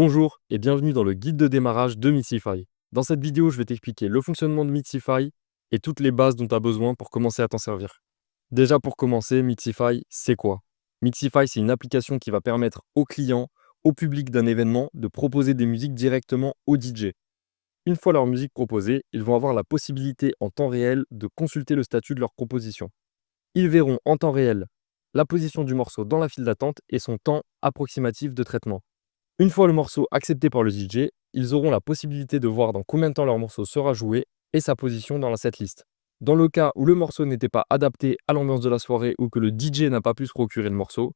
Bonjour et bienvenue dans le guide de démarrage de Mixify. Dans cette vidéo, je vais t'expliquer le fonctionnement de Mixify et toutes les bases dont tu as besoin pour commencer à t'en servir. Déjà pour commencer, Mixify, c'est quoi? Mixify, c'est une application qui va permettre aux clients, au public d'un événement, de proposer des musiques directement aux DJ. Une fois leur musique proposée, ils vont avoir la possibilité en temps réel de consulter le statut de leur proposition. Ils verront en temps réel la position du morceau dans la file d'attente et son temps approximatif de traitement. Une fois le morceau accepté par le DJ, ils auront la possibilité de voir dans combien de temps leur morceau sera joué et sa position dans la setlist. Dans le cas où le morceau n'était pas adapté à l'ambiance de la soirée ou que le DJ n'a pas pu se procurer le morceau,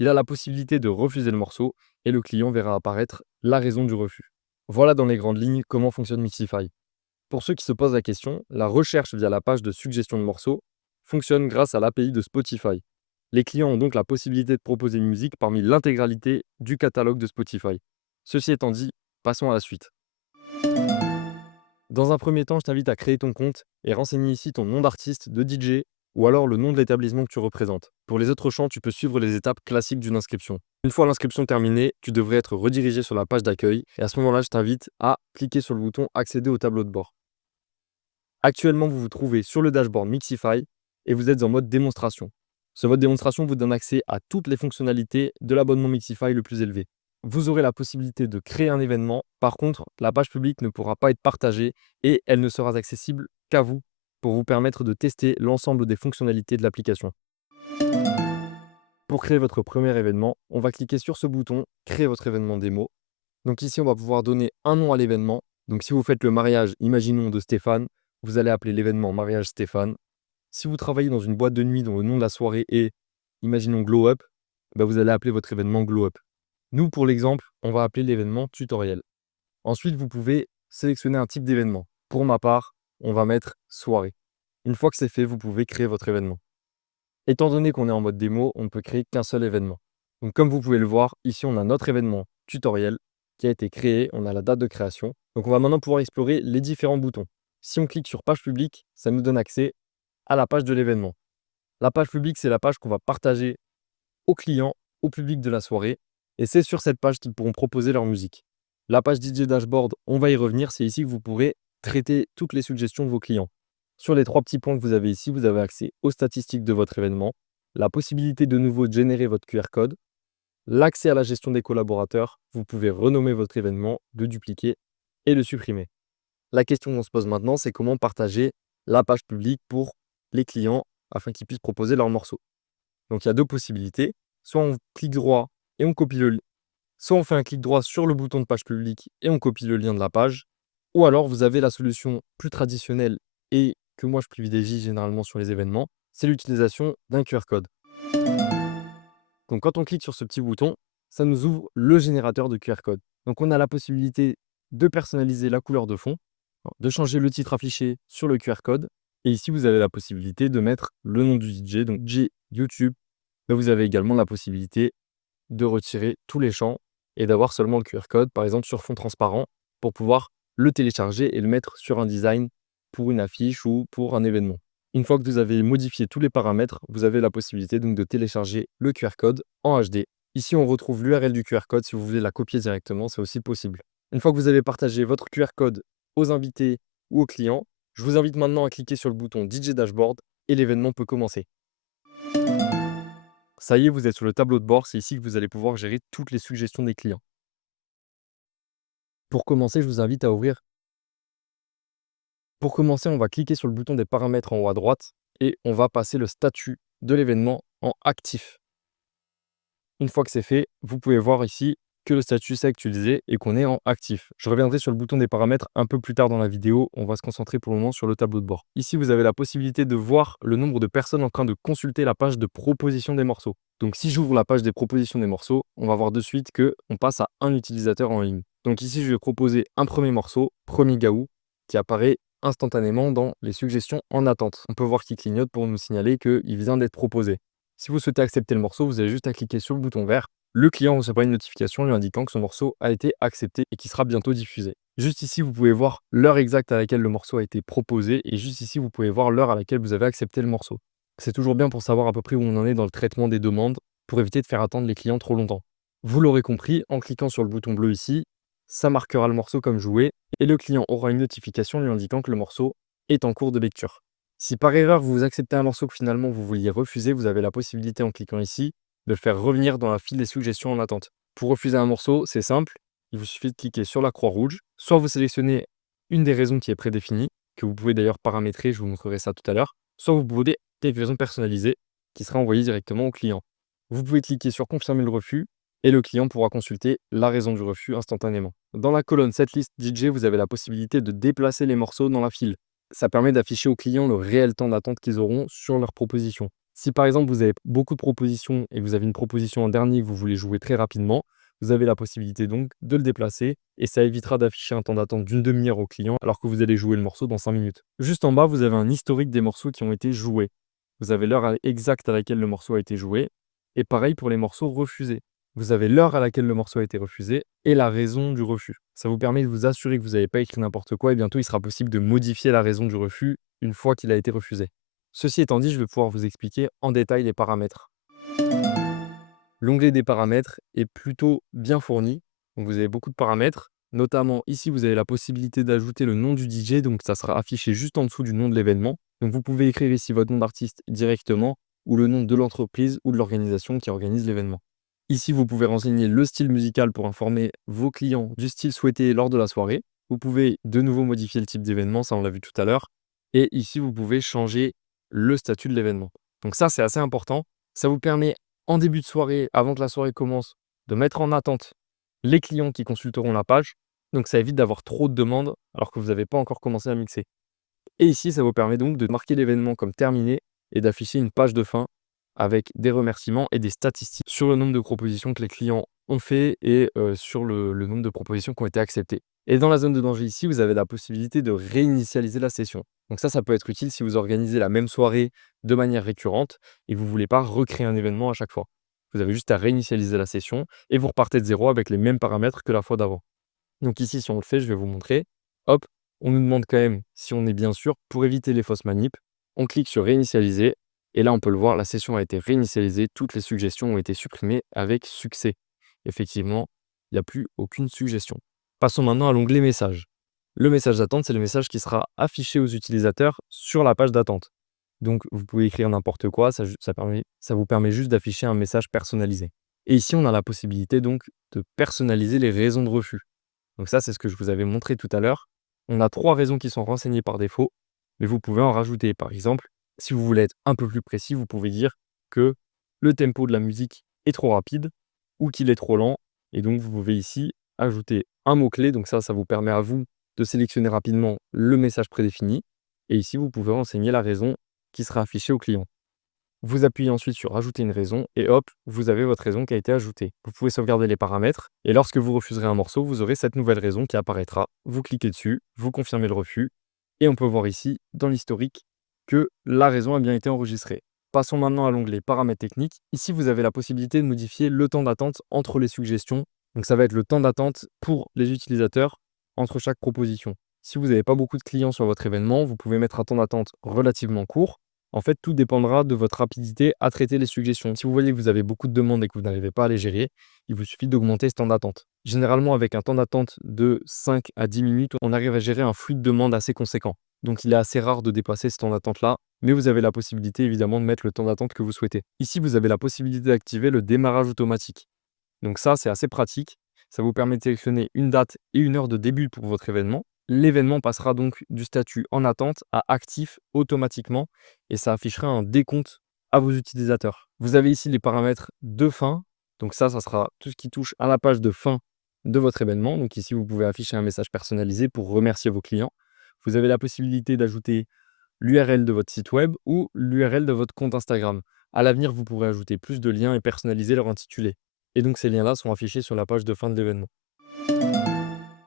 il a la possibilité de refuser le morceau et le client verra apparaître la raison du refus. Voilà dans les grandes lignes comment fonctionne Mixify. Pour ceux qui se posent la question, la recherche via la page de suggestion de morceaux fonctionne grâce à l'API de Spotify. Les clients ont donc la possibilité de proposer une musique parmi l'intégralité du catalogue de Spotify. Ceci étant dit, passons à la suite. Dans un premier temps, je t'invite à créer ton compte et renseigner ici ton nom d'artiste, de DJ ou alors le nom de l'établissement que tu représentes. Pour les autres champs, tu peux suivre les étapes classiques d'une inscription. Une fois l'inscription terminée, tu devrais être redirigé sur la page d'accueil et à ce moment-là, je t'invite à cliquer sur le bouton Accéder au tableau de bord. Actuellement, vous vous trouvez sur le dashboard Mixify et vous êtes en mode démonstration. Ce mode démonstration vous donne accès à toutes les fonctionnalités de l'abonnement Mixify le plus élevé. Vous aurez la possibilité de créer un événement. Par contre, la page publique ne pourra pas être partagée et elle ne sera accessible qu'à vous pour vous permettre de tester l'ensemble des fonctionnalités de l'application. Pour créer votre premier événement, on va cliquer sur ce bouton Créer votre événement démo. Donc ici, on va pouvoir donner un nom à l'événement. Donc si vous faites le mariage, imaginons, de Stéphane, vous allez appeler l'événement Mariage Stéphane. Si vous travaillez dans une boîte de nuit dont le nom de la soirée est, imaginons, Glow Up, bah, vous allez appeler votre événement Glow Up. Nous, pour l'exemple, on va appeler l'événement tutoriel. Ensuite, vous pouvez sélectionner un type d'événement. Pour ma part, on va mettre soirée. Une fois que c'est fait, vous pouvez créer votre événement. Étant donné qu'on est en mode démo, on ne peut créer qu'un seul événement. Donc comme vous pouvez le voir, ici on a notre événement tutoriel qui a été créé, on a la date de création. Donc on va maintenant pouvoir explorer les différents boutons. Si on clique sur page publique, ça nous donne accès à la page de l'événement. La page publique, c'est la page qu'on va partager aux clients, au public de la soirée, et c'est sur cette page qu'ils pourront proposer leur musique. La page DJ Dashboard, on va y revenir, c'est ici que vous pourrez traiter toutes les suggestions de vos clients. Sur les trois petits points que vous avez ici, vous avez accès aux statistiques de votre événement, la possibilité de nouveau de générer votre QR code, l'accès à la gestion des collaborateurs, vous pouvez renommer votre événement, le dupliquer et le supprimer. La question qu'on se pose maintenant, c'est comment partager la page publique pour les clients afin qu'ils puissent proposer leurs morceaux. Donc il y a deux possibilités. Soit on clique droit et on copie le lien, soit on fait un clic droit sur le bouton de page publique et on copie le lien de la page. Ou alors vous avez la solution plus traditionnelle et que moi je privilégie généralement sur les événements, c'est l'utilisation d'un QR code. Donc quand on clique sur ce petit bouton, ça nous ouvre le générateur de QR code. Donc on a la possibilité de personnaliser la couleur de fond, de changer le titre affiché sur le QR code. Et ici, vous avez la possibilité de mettre le nom du DJ, donc DJ YouTube. Mais vous avez également la possibilité de retirer tous les champs et d'avoir seulement le QR code, par exemple sur fond transparent, pour pouvoir le télécharger et le mettre sur un design pour une affiche ou pour un événement. Une fois que vous avez modifié tous les paramètres, vous avez la possibilité donc de télécharger le QR code en HD. Ici, on retrouve l'URL du QR code. Si vous voulez la copier directement, c'est aussi possible. Une fois que vous avez partagé votre QR code aux invités ou aux clients, je vous invite maintenant à cliquer sur le bouton DJ Dashboard et l'événement peut commencer. Ça y est, vous êtes sur le tableau de bord, c'est ici que vous allez pouvoir gérer toutes les suggestions des clients. Pour commencer, je vous invite à ouvrir. Pour commencer, on va cliquer sur le bouton des paramètres en haut à droite et on va passer le statut de l'événement en actif. Une fois que c'est fait, vous pouvez voir ici que le statut s'est actualisé et qu'on est en actif. Je reviendrai sur le bouton des paramètres un peu plus tard dans la vidéo. On va se concentrer pour le moment sur le tableau de bord. Ici, vous avez la possibilité de voir le nombre de personnes en train de consulter la page de proposition des morceaux. Donc si j'ouvre la page des propositions des morceaux, on va voir de suite qu'on passe à un utilisateur en ligne. Donc ici, je vais proposer un premier morceau, Premier Gaou, qui apparaît instantanément dans les suggestions en attente. On peut voir qu'il clignote pour nous signaler qu'il vient d'être proposé. Si vous souhaitez accepter le morceau, vous avez juste à cliquer sur le bouton vert. Le client recevra une notification lui indiquant que son morceau a été accepté et qu'il sera bientôt diffusé. Juste ici, vous pouvez voir l'heure exacte à laquelle le morceau a été proposé et juste ici, vous pouvez voir l'heure à laquelle vous avez accepté le morceau. C'est toujours bien pour savoir à peu près où on en est dans le traitement des demandes pour éviter de faire attendre les clients trop longtemps. Vous l'aurez compris, en cliquant sur le bouton bleu ici, ça marquera le morceau comme joué et le client aura une notification lui indiquant que le morceau est en cours de lecture. Si par erreur vous acceptez un morceau que finalement vous vouliez refuser, vous avez la possibilité en cliquant ici de le faire revenir dans la file des suggestions en attente. Pour refuser un morceau, c'est simple, il vous suffit de cliquer sur la croix rouge, soit vous sélectionnez une des raisons qui est prédéfinie, que vous pouvez d'ailleurs paramétrer, je vous montrerai ça tout à l'heure, soit vous pouvez des raisons personnalisées qui sera envoyée directement au client. Vous pouvez cliquer sur confirmer le refus et le client pourra consulter la raison du refus instantanément. Dans la colonne Setlist DJ, vous avez la possibilité de déplacer les morceaux dans la file. Ça permet d'afficher aux clients le réel temps d'attente qu'ils auront sur leur proposition. Si par exemple vous avez beaucoup de propositions et vous avez une proposition en dernier que vous voulez jouer très rapidement, vous avez la possibilité donc de le déplacer et ça évitera d'afficher un temps d'attente d'une demi-heure au client alors que vous allez jouer le morceau dans 5 minutes. Juste en bas, vous avez un historique des morceaux qui ont été joués. Vous avez l'heure exacte à laquelle le morceau a été joué et pareil pour les morceaux refusés. Vous avez l'heure à laquelle le morceau a été refusé et la raison du refus. Ça vous permet de vous assurer que vous n'avez pas écrit n'importe quoi et bientôt il sera possible de modifier la raison du refus une fois qu'il a été refusé. Ceci étant dit, je vais pouvoir vous expliquer en détail les paramètres. L'onglet des paramètres est plutôt bien fourni. Donc vous avez beaucoup de paramètres. Notamment ici, vous avez la possibilité d'ajouter le nom du DJ. Donc ça sera affiché juste en dessous du nom de l'événement. Donc vous pouvez écrire ici votre nom d'artiste directement ou le nom de l'entreprise ou de l'organisation qui organise l'événement. Ici, vous pouvez renseigner le style musical pour informer vos clients du style souhaité lors de la soirée. Vous pouvez de nouveau modifier le type d'événement, ça on l'a vu tout à l'heure. Et ici, vous pouvez changer le statut de l'événement. Donc ça, c'est assez important. Ça vous permet en début de soirée, avant que la soirée commence, de mettre en attente les clients qui consulteront la page. Donc ça évite d'avoir trop de demandes alors que vous n'avez pas encore commencé à mixer. Et ici, ça vous permet donc de marquer l'événement comme terminé et d'afficher une page de fin avec des remerciements et des statistiques sur le nombre de propositions que les clients ont fait et sur le nombre de propositions qui ont été acceptées. Et dans la zone de danger ici, vous avez la possibilité de réinitialiser la session. Donc ça peut être utile si vous organisez la même soirée de manière récurrente et que vous ne voulez pas recréer un événement à chaque fois. Vous avez juste à réinitialiser la session et vous repartez de zéro avec les mêmes paramètres que la fois d'avant. Donc ici, si on le fait, je vais vous montrer. Hop, on nous demande quand même si on est bien sûr pour éviter les fausses manips. On clique sur réinitialiser et là, on peut le voir, la session a été réinitialisée. Toutes les suggestions ont été supprimées avec succès. Effectivement, il n'y a plus aucune suggestion. Passons maintenant à l'onglet message. Le message d'attente, c'est le message qui sera affiché aux utilisateurs sur la page d'attente. Donc, vous pouvez écrire n'importe quoi, ça vous permet juste d'afficher un message personnalisé. Et ici, on a la possibilité donc de personnaliser les raisons de refus. Donc ça, c'est ce que je vous avais montré tout à l'heure. On a 3 raisons qui sont renseignées par défaut, mais vous pouvez en rajouter. Par exemple, si vous voulez être un peu plus précis, vous pouvez dire que le tempo de la musique est trop rapide ou qu'il est trop lent. Et donc, vous pouvez ici ajouter un mot-clé. Donc ça vous permet à vous de sélectionner rapidement le message prédéfini. Et ici, vous pouvez renseigner la raison qui sera affichée au client. Vous appuyez ensuite sur «Ajouter une raison» et hop, vous avez votre raison qui a été ajoutée. Vous pouvez sauvegarder les paramètres et lorsque vous refuserez un morceau, vous aurez cette nouvelle raison qui apparaîtra. Vous cliquez dessus, vous confirmez le refus et on peut voir ici, dans l'historique, que la raison a bien été enregistrée. Passons maintenant à l'onglet «Paramètres techniques». Ici, vous avez la possibilité de modifier le temps d'attente entre les suggestions. Donc ça va être le temps d'attente pour les utilisateurs entre chaque proposition. Si vous n'avez pas beaucoup de clients sur votre événement, vous pouvez mettre un temps d'attente relativement court. En fait, tout dépendra de votre rapidité à traiter les suggestions. Si vous voyez que vous avez beaucoup de demandes et que vous n'arrivez pas à les gérer, il vous suffit d'augmenter ce temps d'attente. Généralement, avec un temps d'attente de 5 à 10 minutes, on arrive à gérer un flux de demandes assez conséquent. Donc, il est assez rare de dépasser ce temps d'attente-là, mais vous avez la possibilité évidemment de mettre le temps d'attente que vous souhaitez. Ici, vous avez la possibilité d'activer le démarrage automatique. Donc ça, c'est assez pratique. Ça vous permet de sélectionner une date et une heure de début pour votre événement. L'événement passera donc du statut en attente à actif automatiquement et ça affichera un décompte à vos utilisateurs. Vous avez ici les paramètres de fin. Donc ça sera tout ce qui touche à la page de fin de votre événement. Donc ici, vous pouvez afficher un message personnalisé pour remercier vos clients. Vous avez la possibilité d'ajouter l'URL de votre site web ou l'URL de votre compte Instagram. À l'avenir, vous pourrez ajouter plus de liens et personnaliser leur intitulé. Et donc ces liens-là sont affichés sur la page de fin de l'événement.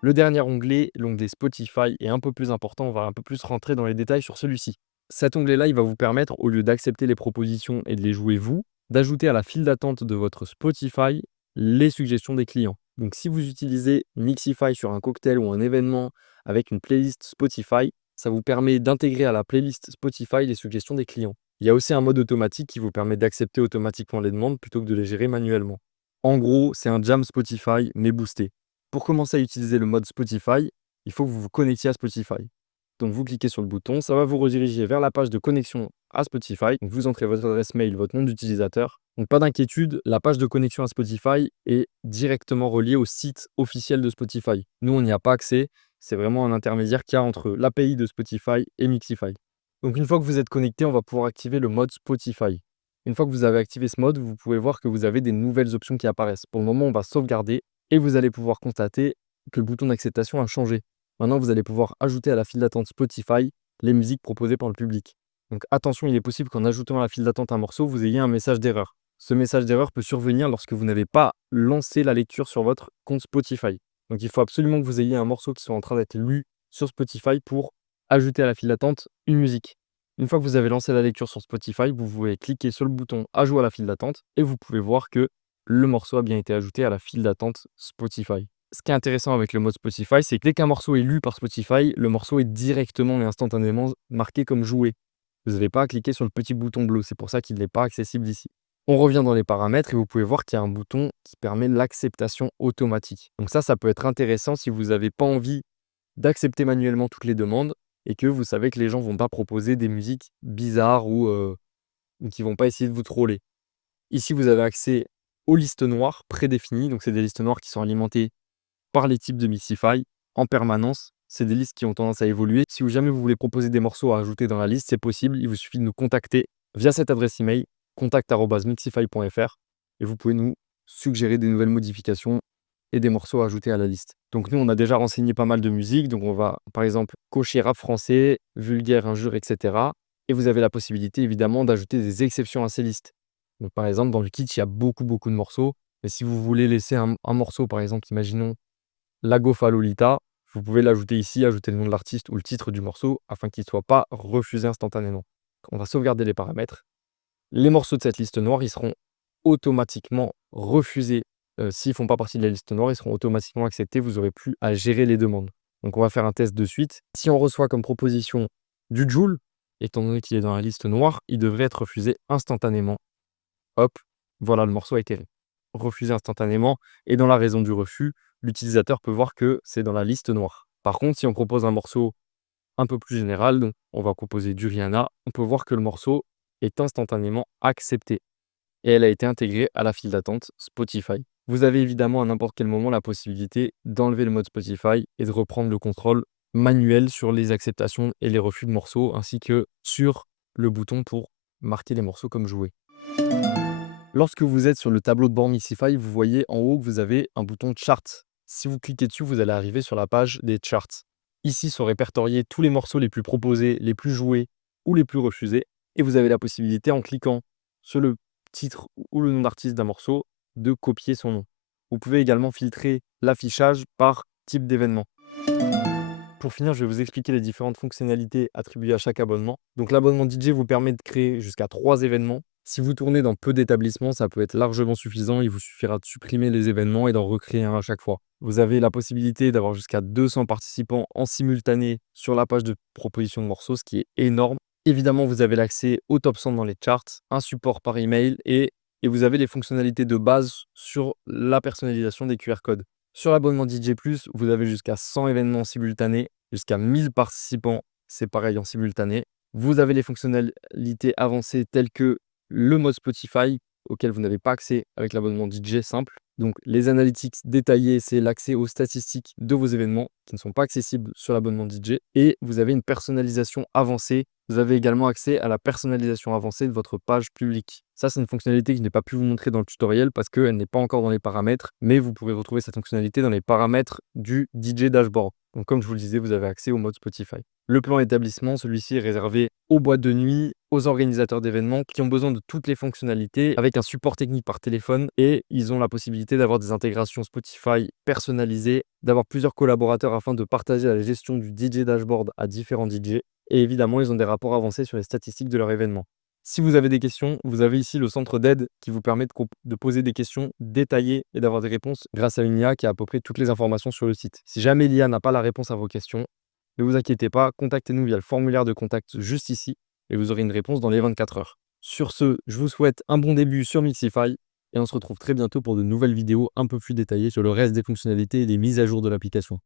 Le dernier onglet, l'onglet Spotify, est un peu plus important. On va un peu plus rentrer dans les détails sur celui-ci. Cet onglet-là, il va vous permettre, au lieu d'accepter les propositions et de les jouer vous, d'ajouter à la file d'attente de votre Spotify les suggestions des clients. Donc si vous utilisez Mixify sur un cocktail ou un événement avec une playlist Spotify, ça vous permet d'intégrer à la playlist Spotify les suggestions des clients. Il y a aussi un mode automatique qui vous permet d'accepter automatiquement les demandes plutôt que de les gérer manuellement. En gros, c'est un jam Spotify, mais boosté. Pour commencer à utiliser le mode Spotify, il faut que vous vous connectiez à Spotify. Donc vous cliquez sur le bouton, ça va vous rediriger vers la page de connexion à Spotify. Donc vous entrez votre adresse mail, votre nom d'utilisateur. Donc pas d'inquiétude, la page de connexion à Spotify est directement reliée au site officiel de Spotify. Nous, on n'y a pas accès. C'est vraiment un intermédiaire qu'il y a entre l'API de Spotify et Mixify. Donc une fois que vous êtes connecté, on va pouvoir activer le mode Spotify. Une fois que vous avez activé ce mode, vous pouvez voir que vous avez des nouvelles options qui apparaissent. Pour le moment, on va sauvegarder et vous allez pouvoir constater que le bouton d'acceptation a changé. Maintenant, vous allez pouvoir ajouter à la file d'attente Spotify les musiques proposées par le public. Donc attention, il est possible qu'en ajoutant à la file d'attente un morceau, vous ayez un message d'erreur. Ce message d'erreur peut survenir lorsque vous n'avez pas lancé la lecture sur votre compte Spotify. Donc il faut absolument que vous ayez un morceau qui soit en train d'être lu sur Spotify pour ajouter à la file d'attente une musique. Une fois que vous avez lancé la lecture sur Spotify, vous pouvez cliquer sur le bouton Ajout à la file d'attente et vous pouvez voir que le morceau a bien été ajouté à la file d'attente Spotify. Ce qui est intéressant avec le mode Spotify, c'est que dès qu'un morceau est lu par Spotify, le morceau est directement et instantanément marqué comme joué. Vous n'avez pas à cliquer sur le petit bouton bleu, c'est pour ça qu'il n'est pas accessible ici. On revient dans les paramètres et vous pouvez voir qu'il y a un bouton qui permet l'acceptation automatique. Donc ça peut être intéressant si vous n'avez pas envie d'accepter manuellement toutes les demandes et que vous savez que les gens vont pas proposer des musiques bizarres ou qui vont pas essayer de vous troller. Ici, vous avez accès aux listes noires prédéfinies. Donc, c'est des listes noires qui sont alimentées par les types de Mixify en permanence. C'est des listes qui ont tendance à évoluer. Si jamais vous voulez proposer des morceaux à ajouter dans la liste, c'est possible. Il vous suffit de nous contacter via cette adresse email contact@mixify.fr et vous pouvez nous suggérer des nouvelles modifications et des morceaux à ajouter à la liste. Donc nous, on a déjà renseigné pas mal de musique. Donc on va, par exemple, cocher rap français, vulgaire, injure, etc. Et vous avez la possibilité, évidemment, d'ajouter des exceptions à ces listes. Donc par exemple, dans le kit, il y a beaucoup de morceaux. Et si vous voulez laisser un morceau, par exemple, imaginons Lago fa Lolita, vous pouvez l'ajouter ici, ajouter le nom de l'artiste ou le titre du morceau afin qu'il ne soit pas refusé instantanément. On va sauvegarder les paramètres. Les morceaux de cette liste noire, ils seront automatiquement refusés. S'ils ne font pas partie de la liste noire, ils seront automatiquement acceptés. Vous n'aurez plus à gérer les demandes. Donc on va faire un test de suite. Si on reçoit comme proposition du Joule, étant donné qu'il est dans la liste noire, il devrait être refusé instantanément. Hop, voilà, le morceau a été refusé instantanément. Et dans la raison du refus, l'utilisateur peut voir que c'est dans la liste noire. Par contre, si on propose un morceau un peu plus général, donc on va proposer du Rihanna, on peut voir que le morceau est instantanément accepté et elle a été intégrée à la file d'attente Spotify. Vous avez évidemment à n'importe quel moment la possibilité d'enlever le mode Spotify et de reprendre le contrôle manuel sur les acceptations et les refus de morceaux, ainsi que sur le bouton pour marquer les morceaux comme joués. Lorsque vous êtes sur le tableau de bord Mixify, vous voyez en haut que vous avez un bouton Chart. Si vous cliquez dessus, vous allez arriver sur la page des charts. Ici sont répertoriés tous les morceaux les plus proposés, les plus joués ou les plus refusés. Et vous avez la possibilité, en cliquant sur le titre ou le nom d'artiste d'un morceau, de copier son nom. Vous pouvez également filtrer l'affichage par type d'événement. Pour finir, je vais vous expliquer les différentes fonctionnalités attribuées à chaque abonnement. Donc l'abonnement DJ vous permet de créer jusqu'à 3 événements. Si vous tournez dans peu d'établissements, ça peut être largement suffisant. Il vous suffira de supprimer les événements et d'en recréer un à chaque fois. Vous avez la possibilité d'avoir jusqu'à 200 participants en simultané sur la page de proposition de morceaux, ce qui est énorme. Évidemment, vous avez l'accès au top 100 dans les charts, un support par email et vous avez les fonctionnalités de base sur la personnalisation des QR codes. Sur l'abonnement DJ+, vous avez jusqu'à 100 événements simultanés, jusqu'à 1000 participants, c'est pareil en simultané. Vous avez les fonctionnalités avancées telles que le mode Spotify, auquel vous n'avez pas accès avec l'abonnement DJ simple. Donc les analytics détaillés, c'est l'accès aux statistiques de vos événements qui ne sont pas accessibles sur l'abonnement DJ. Et vous avez une personnalisation avancée. Vous avez également accès à la personnalisation avancée de votre page publique. Ça, c'est une fonctionnalité que je n'ai pas pu vous montrer dans le tutoriel parce qu'elle n'est pas encore dans les paramètres, mais vous pourrez retrouver cette fonctionnalité dans les paramètres du DJ Dashboard. Donc comme je vous le disais, vous avez accès au mode Spotify. Le plan établissement, celui-ci est réservé aux boîtes de nuit, aux organisateurs d'événements qui ont besoin de toutes les fonctionnalités avec un support technique par téléphone et ils ont la possibilité d'avoir des intégrations Spotify personnalisées, d'avoir plusieurs collaborateurs afin de partager la gestion du DJ Dashboard à différents DJ et évidemment, ils ont des rapports avancés sur les statistiques de leur événement. Si vous avez des questions, vous avez ici le centre d'aide qui vous permet de poser des questions détaillées et d'avoir des réponses grâce à une IA qui a à peu près toutes les informations sur le site. Si jamais l'IA n'a pas la réponse à vos questions, ne vous inquiétez pas, contactez-nous via le formulaire de contact juste ici et vous aurez une réponse dans les 24 heures. Sur ce, je vous souhaite un bon début sur Mixify et on se retrouve très bientôt pour de nouvelles vidéos un peu plus détaillées sur le reste des fonctionnalités et des mises à jour de l'application.